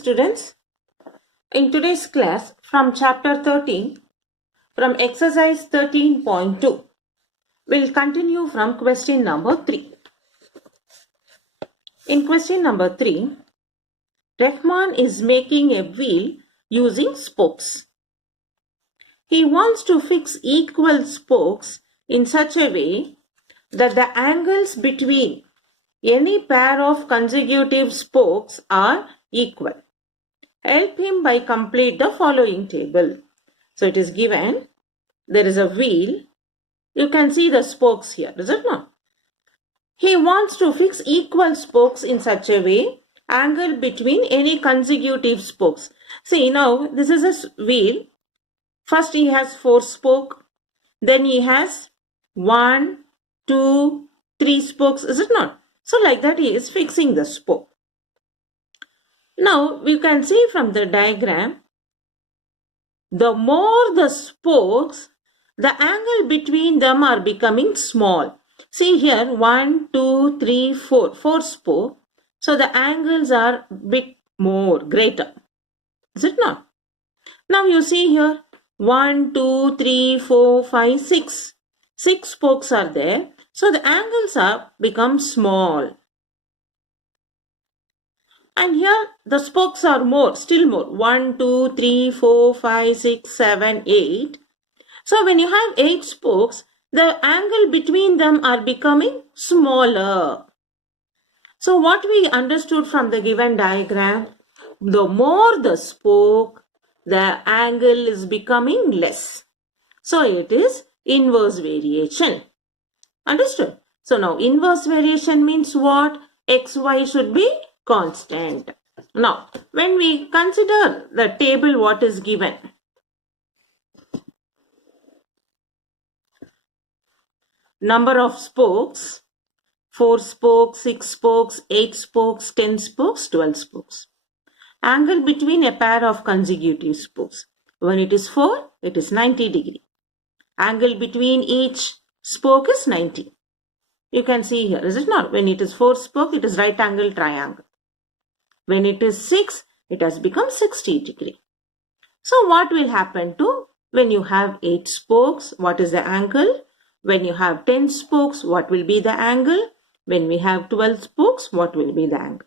students. In today's class from chapter 13, from exercise 13.2, we'll continue from question number 3. In question number 3, Rahman is making a wheel using spokes. He wants to fix equal spokes in such a way that the angles between any pair of consecutive spokes are equal. Help him by complete the following table. So it is given, there is a wheel. You can see the spokes here, is it not? He wants to fix equal spokes in such a way, angle between any consecutive spokes. See now, this is a wheel. First he has 4 spokes. Then he has 1, 2, 3 spokes, is it not? So like that he is fixing the spoke. Now we can see from the diagram, the more the spokes, the angle between them are becoming small. See here 1, 2, 3, 4, 4 spokes. So the angles are bit more, greater. Is it not? Now you see here 1, 2, 3, 4, 5, 6. 6 spokes are there. So the angles are become small. And here the spokes are more, still more. 1, 2, 3, 4, 5, 6, 7, 8. So when you have 8 spokes, the angle between them are becoming smaller. So what we understood from the given diagram, the more the spoke, the angle is becoming less. So it is inverse variation. Understood? So now inverse variation means what? XY should be constant. Now, when we consider the table what is given, number of spokes, 4 spokes, 6 spokes, 8 spokes, 10 spokes, 12 spokes. Angle between a pair of consecutive spokes. When it is 4, it is 90 degree. Angle between each spoke is 90. You can see here, is it not? When it is 4 spoke, it is right angle triangle. When it is 6, it has become 60 degree. So what will happen to when you have 8 spokes? What is the angle? When you have 10 spokes, what will be the angle? When we have 12 spokes, what will be the angle?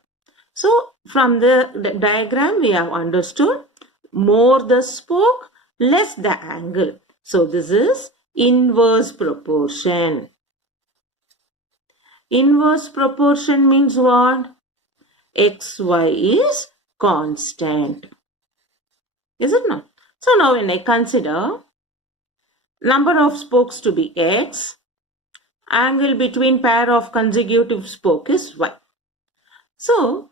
So from the diagram, we have understood more the spoke, less the angle. So this is inverse proportion. Inverse proportion means what? XY is constant. Is it not? So now when I consider number of spokes to be X, angle between pair of consecutive spoke is Y. So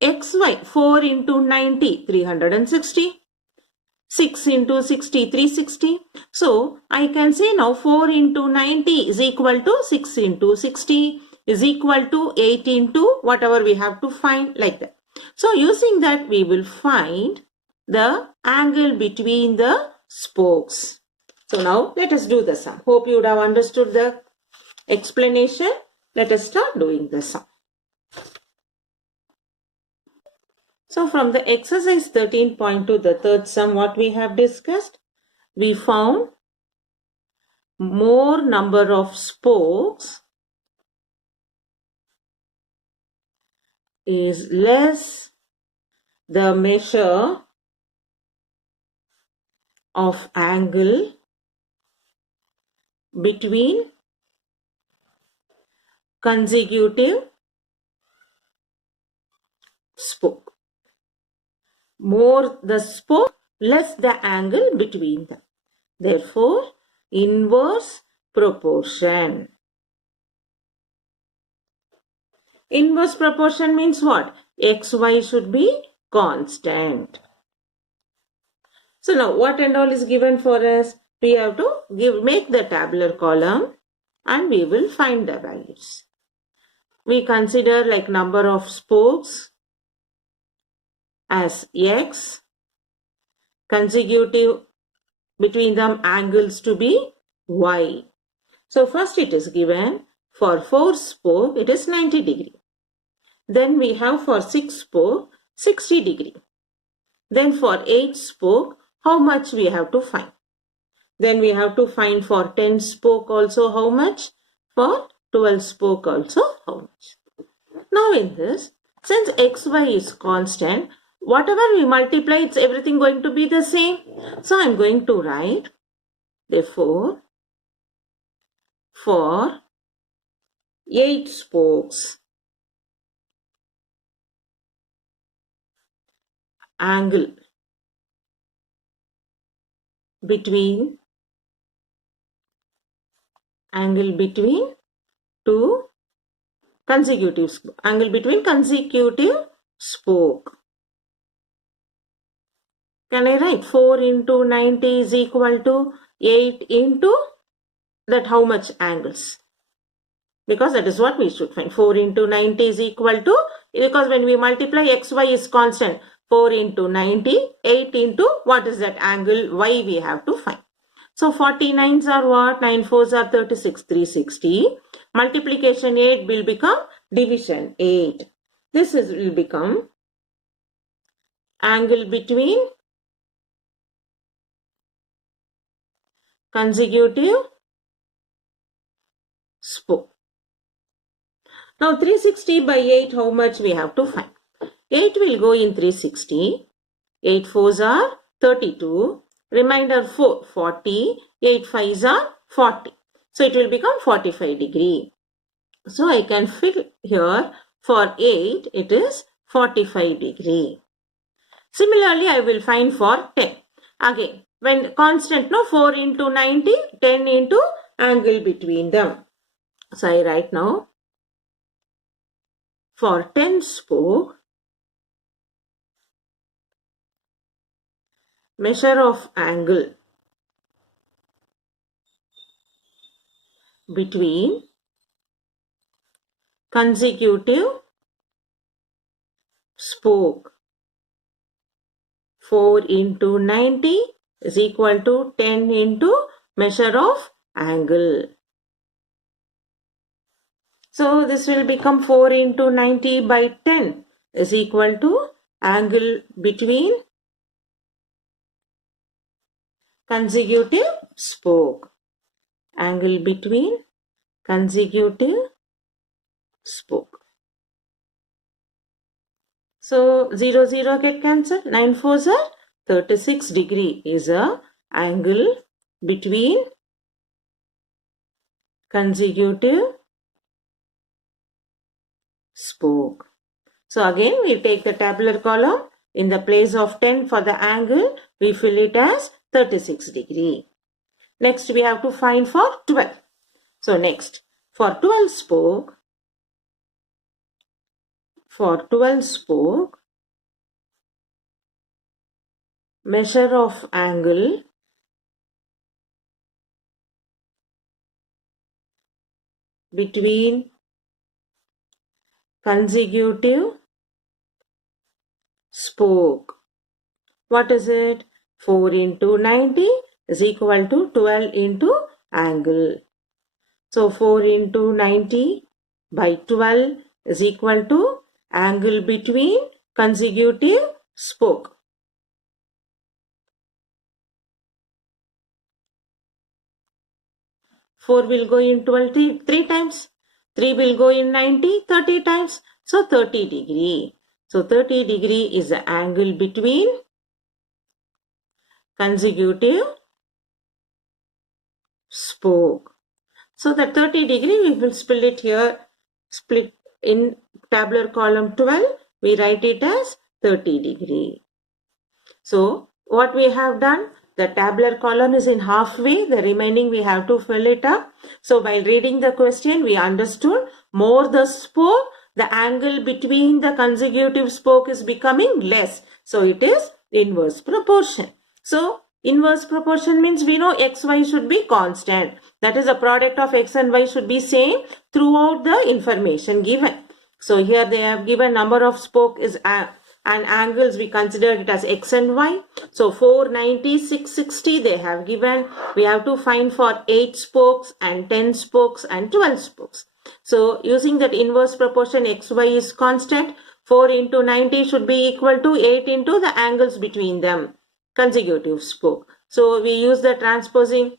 XY, 4 into 90, 360. 6 into 60, 360. So I can say now 4 into 90 is equal to 6 into 60 is equal to 8 into whatever we have to find, like that. So using that we will find the angle between the spokes. So now let us do the sum. Hope you would have understood the explanation. Let us start doing the sum. So from the exercise 13.2, the third sum, what we have discussed, we found more number of spokes is less the measure of angle between consecutive spoke. More the spoke, less the angle between them. Therefore, inverse proportion. Inverse proportion means what? XY should be constant. So now what and all is given for us? We have to make the tabular column and we will find the values. We consider like number of spokes as X, consecutive between them angles to be Y. So first it is given for 4 spoke it is 90 degree. Then we have for 6 spoke 60 degree. Then for 8 spoke, how much we have to find? Then we have to find for 10 spoke also how much? For 12 spoke also how much? Now in this, since xy is constant, whatever we multiply, it's everything going to be the same. So I'm going to write, therefore, for 8 spokes, angle between two consecutive angle between consecutive spoke. Can I write 4 into 90 is equal to 8 into that how much angles? Because that is what we should find. 4 into 90 is equal to, because when we multiply xy is constant, 4 into 90, 8 into what is that angle y we have to find. So 49s are what? 9 4s are 36, 360. Multiplication 8 will become division 8. This will become angle between consecutive spoke. Now 360 by 8, how much we have to find? 8 will go in 360. 8 4s are 32. Remainder 4, 40. 8 5s are 40. So it will become 45 degree. So I can fill here for 8, it is 45 degree. Similarly, I will find for 10. Again, when constant, no, 4 into 90, 10 into angle between them. So I write now, for 10 spoke, measure of angle between consecutive spoke. 4 into 90 is equal to 10 into measure of angle. So this will become 4 into 90 by 10 is equal to angle between consecutive spoke. Angle between consecutive spoke. So 0 0 get cancelled. 9 4s are 36 degree is a angle between consecutive spoke. So again we take the tabular column. In the place of 10 for the angle, we fill it as 36 degree. Next we have to find for 12. So next, for 12 spoke, measure of angle between consecutive spoke. What is it? 4 into 90 is equal to 12 into angle. So 4 into 90 by 12 is equal to angle between consecutive spoke. 4 will go in 12 3 times. 3 will go in 90 30 times. So 30 degree. So 30 degree is the angle between consecutive spoke. So the 30 degree we will split it here. Split in tabular column 12. We write it as 30 degree. So what we have done? The tabular column is in halfway. The remaining we have to fill it up. So while reading the question, we understood more the spoke, the angle between the consecutive spoke is becoming less. So it is inverse proportion. So inverse proportion means we know xy should be constant. That is the product of x and y should be same throughout the information given. So here they have given number of spoke is and angles we consider it as x and y. So 490, 660 they have given. We have to find for 8 spokes and 10 spokes and 12 spokes. So using that inverse proportion, xy is constant. 4 into 90 should be equal to 8 into the angles between them, consecutive spoke. So we use the transposing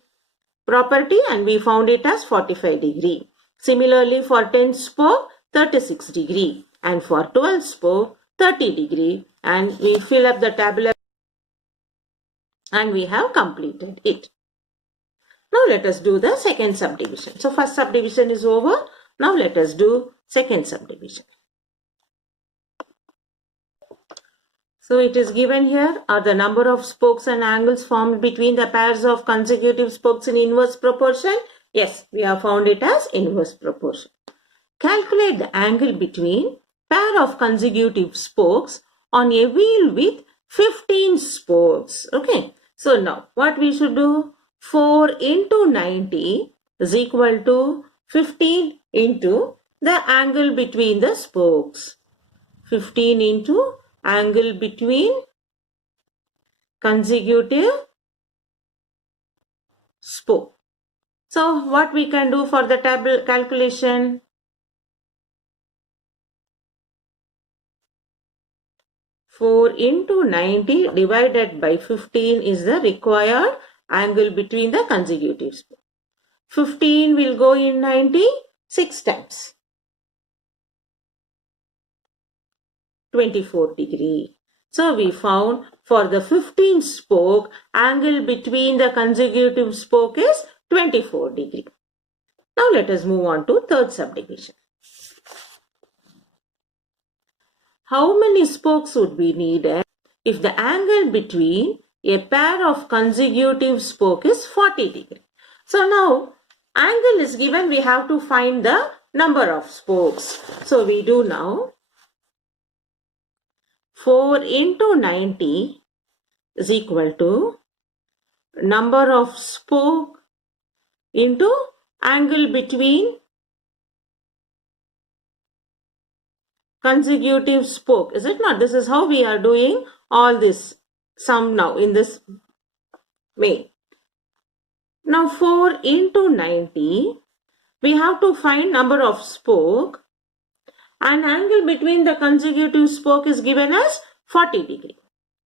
property and we found it as 45 degree. Similarly, for 10 spoke, 36 degree, and for 12 spoke, 30 degree, and we fill up the tabular and we have completed it. Now let us do the second subdivision. So first subdivision is over. Now let us do second subdivision. So it is given here are the number of spokes and angles formed between the pairs of consecutive spokes in inverse proportion. Yes, we have found it as inverse proportion. Calculate the angle between pair of consecutive spokes on a wheel with 15 spokes. Okay. So now what we should do? 4 into 90 is equal to 15 into the angle between the spokes. 15 into angle between consecutive spoke. So what we can do for the table calculation? Four into 90 divided by 15 is the required angle between the consecutive spoke. 15 will go in 90 6 times. 24 degree. So we found for the 15 spoke, angle between the consecutive spoke is 24 degree. Now let us move on to third subdivision. How many spokes would be needed if the angle between a pair of consecutive spoke is 40 degree? So now angle is given, we have to find the number of spokes. So we do now. 4 into 90 is equal to number of spoke into angle between consecutive spoke. Is it not? This is how we are doing all this sum now in this way. Now 4 into 90, we have to find number of spoke, and angle between the consecutive spoke is given as 40 degree.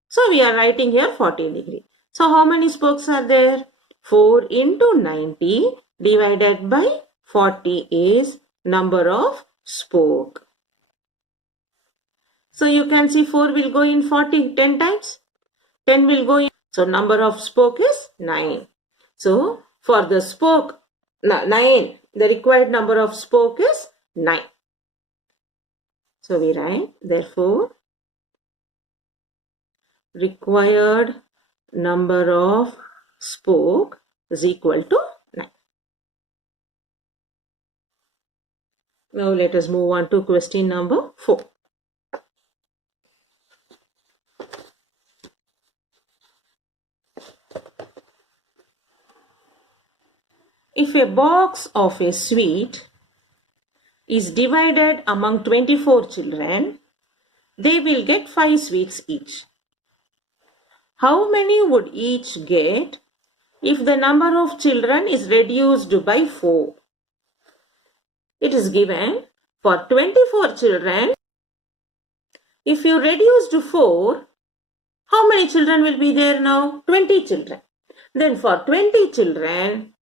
So we are writing here 40 degree. So how many spokes are there? 4 into 90 divided by 40 is number of spoke. So you can see 4 will go in 40 10 times. 10 will go in. So number of spoke is 9. So for the spoke 9, the required number of spoke is 9. So we write, therefore, required number of spoke is equal to 9. Now let us move on to question number 4. If a box of a sweet is divided among 24 children, they will get 5 sweets each. How many would each get if the number of children is reduced by 4? It is given for 24 children. If you reduce to 4, how many children will be there now? 20 children. Then for 20 children,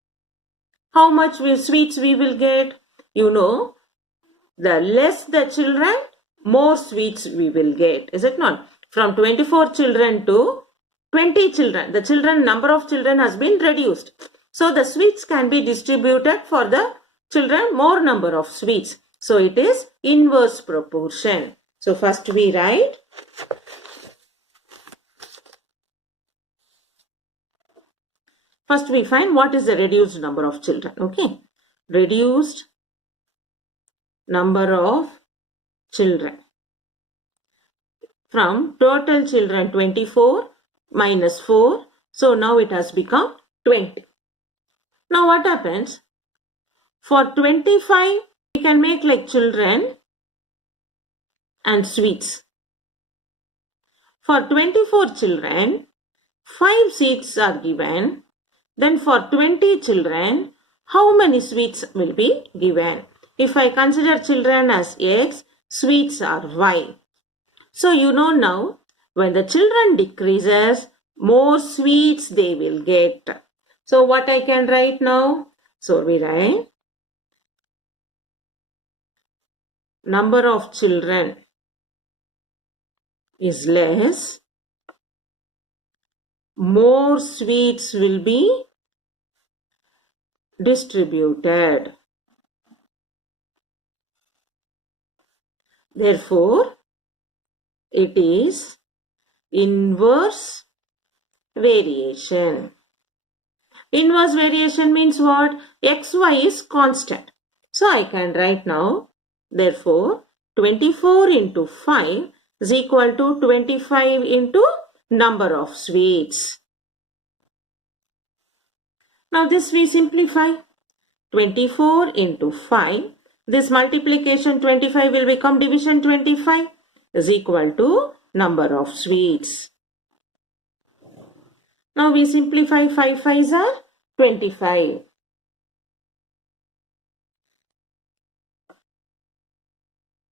how much sweets we will get? You know, the less the children, more sweets we will get. Is it not? From 24 children to 20 children, the number of children has been reduced. So the sweets can be distributed for the children, more number of sweets. So it is inverse proportion. So first we write first we find what is the reduced number of children. Okay. Reduced number of children. From total children 24 minus 4. So now it has become 20. Now what happens? For 25, we can make like children and sweets. For 24 children, 5 sweets are given. Then for 20 children, how many sweets will be given? If I consider children as X, sweets are Y. So you know now, when the children decreases, more sweets they will get. So what I can write now? So we write number of children is less, more sweets will be distributed. Therefore, it is inverse variation. Inverse variation means what? XY is constant. So I can write now, therefore, 24 into 5 is equal to 25 into number of sweets. Now this we simplify. 24 into 5. This multiplication 25 will become division 25 is equal to number of sweets. Now we simplify 5 5s are 25.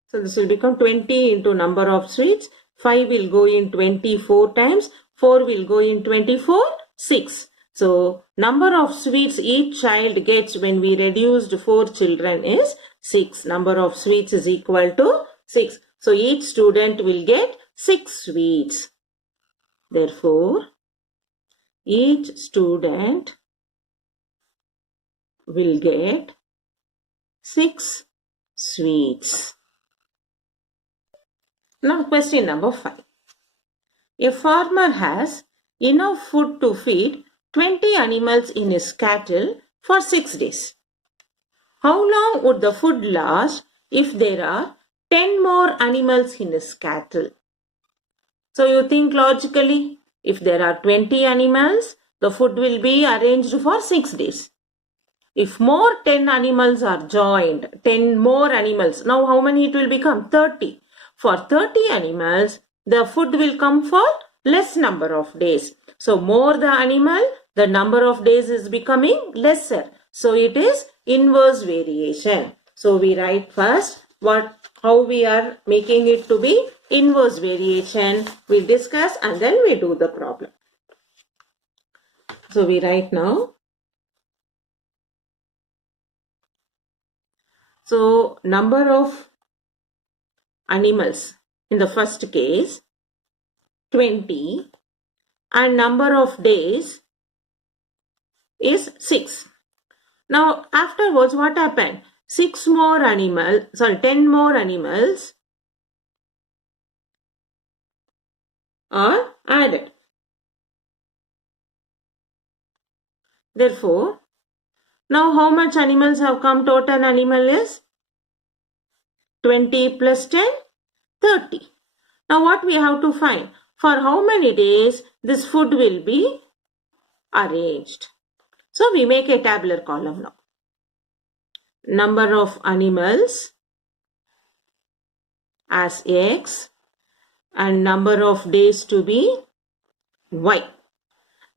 So this will become 20 into number of sweets. 5 will go in 24 times. 4 will go in 24. 6. So number of sweets each child gets when we reduced 4 children is 6. Number of sweets is equal to 6. So each student will get 6 sweets. Therefore, each student will get 6 sweets. Now question number 5. A farmer has enough food to feed 20 animals in his cattle for 6 days. How long would the food last if there are 10 more animals in his cattle? So you think logically, if there are 20 animals, the food will be arranged for 6 days. If more 10 animals are joined, 10 more animals, now how many it will become? 30. For 30 animals, the food will come for less number of days. So more the animal, the number of days is becoming lesser. So it is inverse variation. So we write first how we are making it to be inverse variation. We discuss and then we do the problem. So we write now. So number of animals in the first case 20 and number of days is 6. Now afterwards what happened? 10 more animals are added. Therefore, now how much animals have come? Total animal is 20 plus 10, 30. Now what we have to find? For how many days this food will be arranged? So we make a tabular column now. Number of animals as X and number of days to be Y.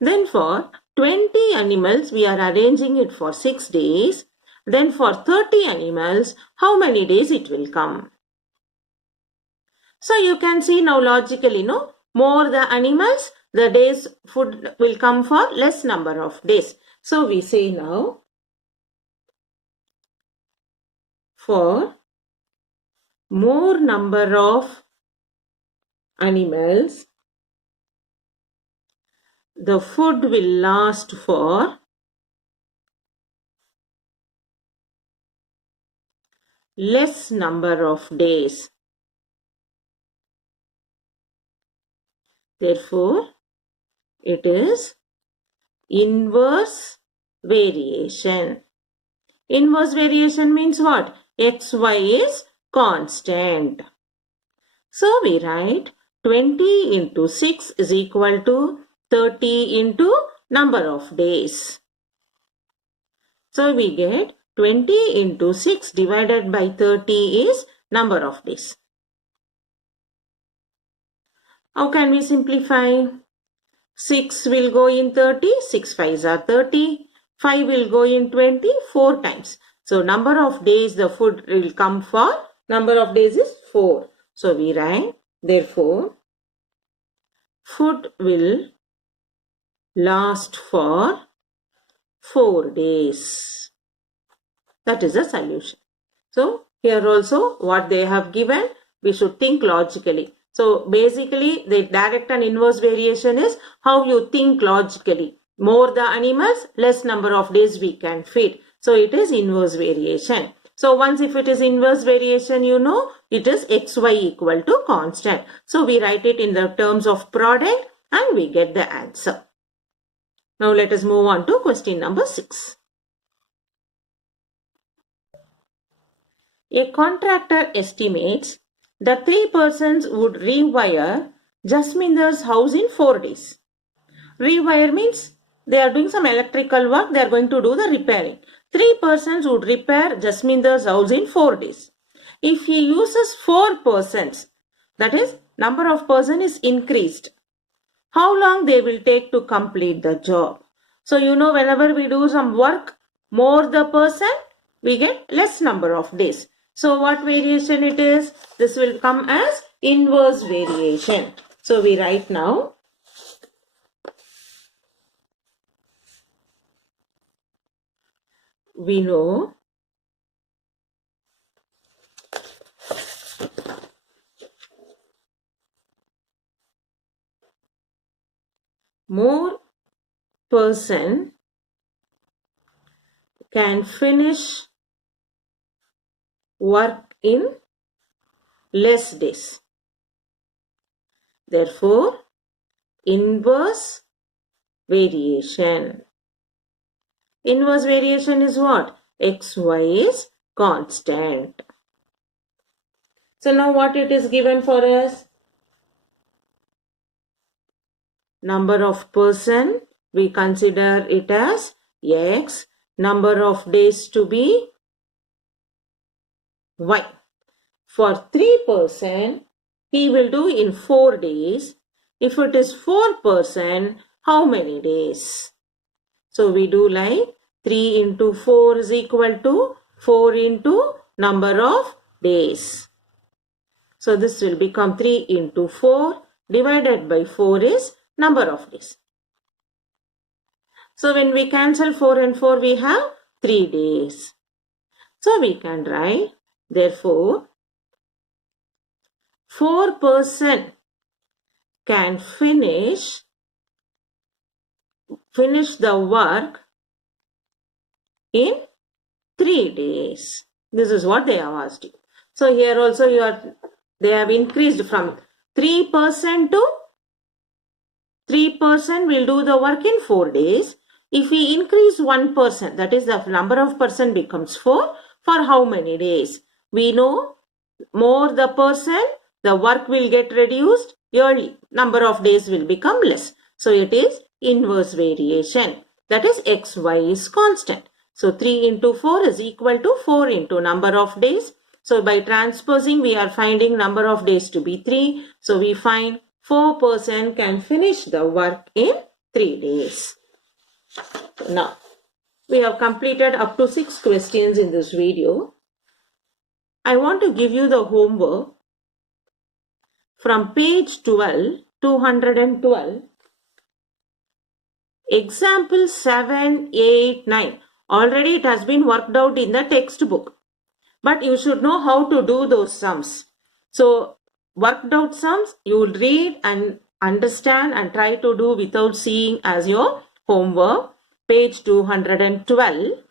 Then for 20 animals we are arranging it for 6 days. Then for 30 animals, how many days it will come? So you can see now logically, no? More the animals, the days food will come for less number of days. So we say now, for more number of animals, the food will last for less number of days. Therefore, it is inverse variation. Inverse variation means what? XY is constant. So we write 20 into 6 is equal to 30 into number of days. So we get 20 into 6 divided by 30 is number of days. How can we simplify? 6 will go in 30, 6 5s are 30, 5 will go in 20 4 times. So number of days the food will come for, number of days is 4. So we write, therefore, food will last for 4 days. That is the solution. So here also what they have given, we should think logically. So basically the direct and inverse variation is how you think logically. More the animals, less number of days we can feed. So it is inverse variation. So once if it is inverse variation, you know it is xy equal to constant. So we write it in the terms of product and we get the answer. Now let us move on to question number 6. A contractor estimates that 3 persons would rewire Jasminder's house in 4 days. Rewire means they are doing some electrical work, they are going to do the repairing. 3 persons would repair Jasminder's house in 4 days. If he uses 4 persons, that is, number of person is increased, how long they will take to complete the job? So you know whenever we do some work, more the person, we get less number of days. So what variation it is? This will come as inverse variation. So we write now. We know more person can finish work in less days. Therefore, inverse variation. Inverse variation is what? Xy is constant. So now what it is given for us? Number of person, we consider it as X. Number of days to be Y. For 3 person, he will do in 4 days. If it is 4 person, how many days? So we do like 3 into 4 is equal to 4 into number of days. So this will become 3 into 4 divided by 4 is number of days. So when we cancel 4 and 4, we have 3 days. So we can write, therefore, 4 person can finish the work in 3 days. This is what they have asked you. So here also they have increased from 3% to 3% will do the work in 4 days. If we increase 1%, that is the number of person becomes 4, for how many days? We know more the person, the work will get reduced early. Number of days will become less. So it is inverse variation. That is xy is constant. So 3 into 4 is equal to 4 into number of days. So by transposing, we are finding number of days to be 3. So we find 4 person can finish the work in 3 days. Now, we have completed up to 6 questions in this video. I want to give you the homework from page 12, 212, example 7, 8, 9. Already it has been worked out in the textbook. But you should know how to do those sums. So, worked out sums, you will read and understand and try to do without seeing as your homework. Page 212.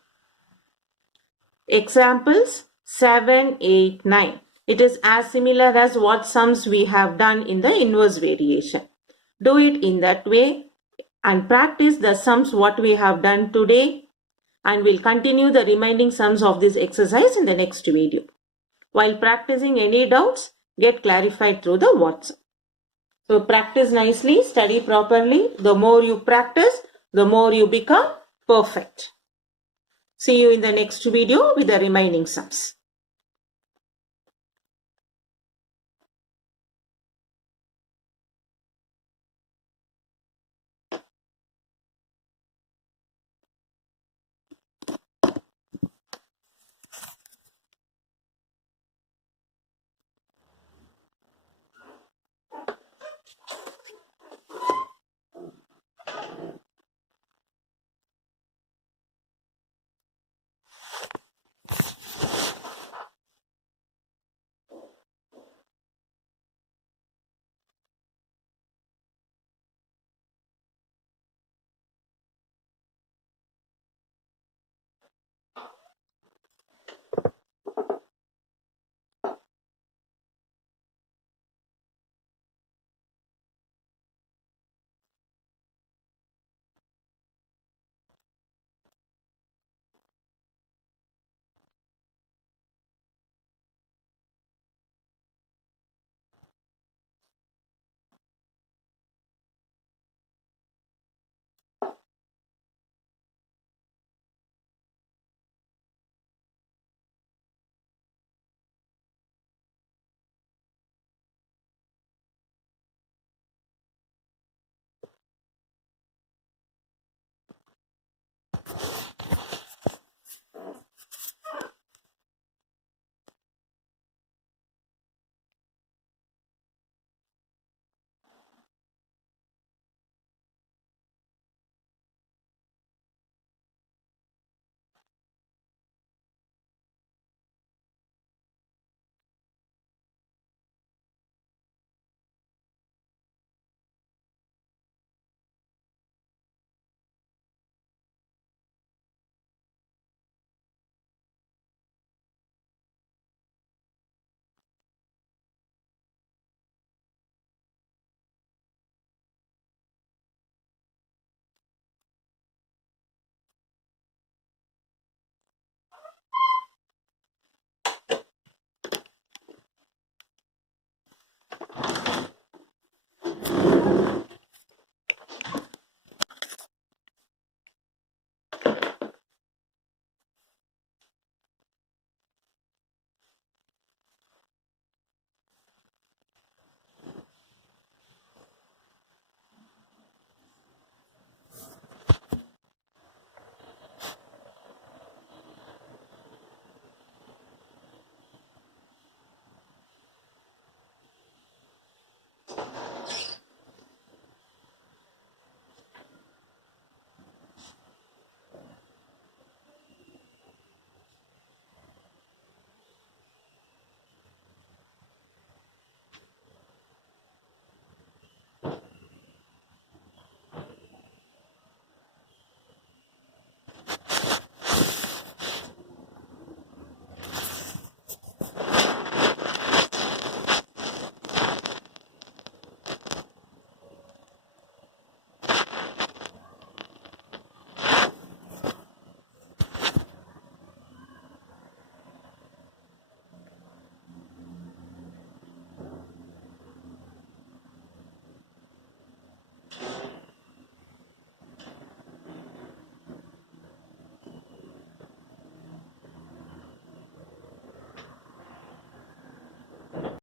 Examples 7, 8, 9. It is as similar as what sums we have done in the inverse variation. Do it in that way and practice the sums what we have done today. And we'll continue the remaining sums of this exercise in the next video. While practicing, any doubts get clarified through the WhatsApp. So practice nicely, study properly. The more you practice, the more you become perfect. See you in the next video with the remaining sums.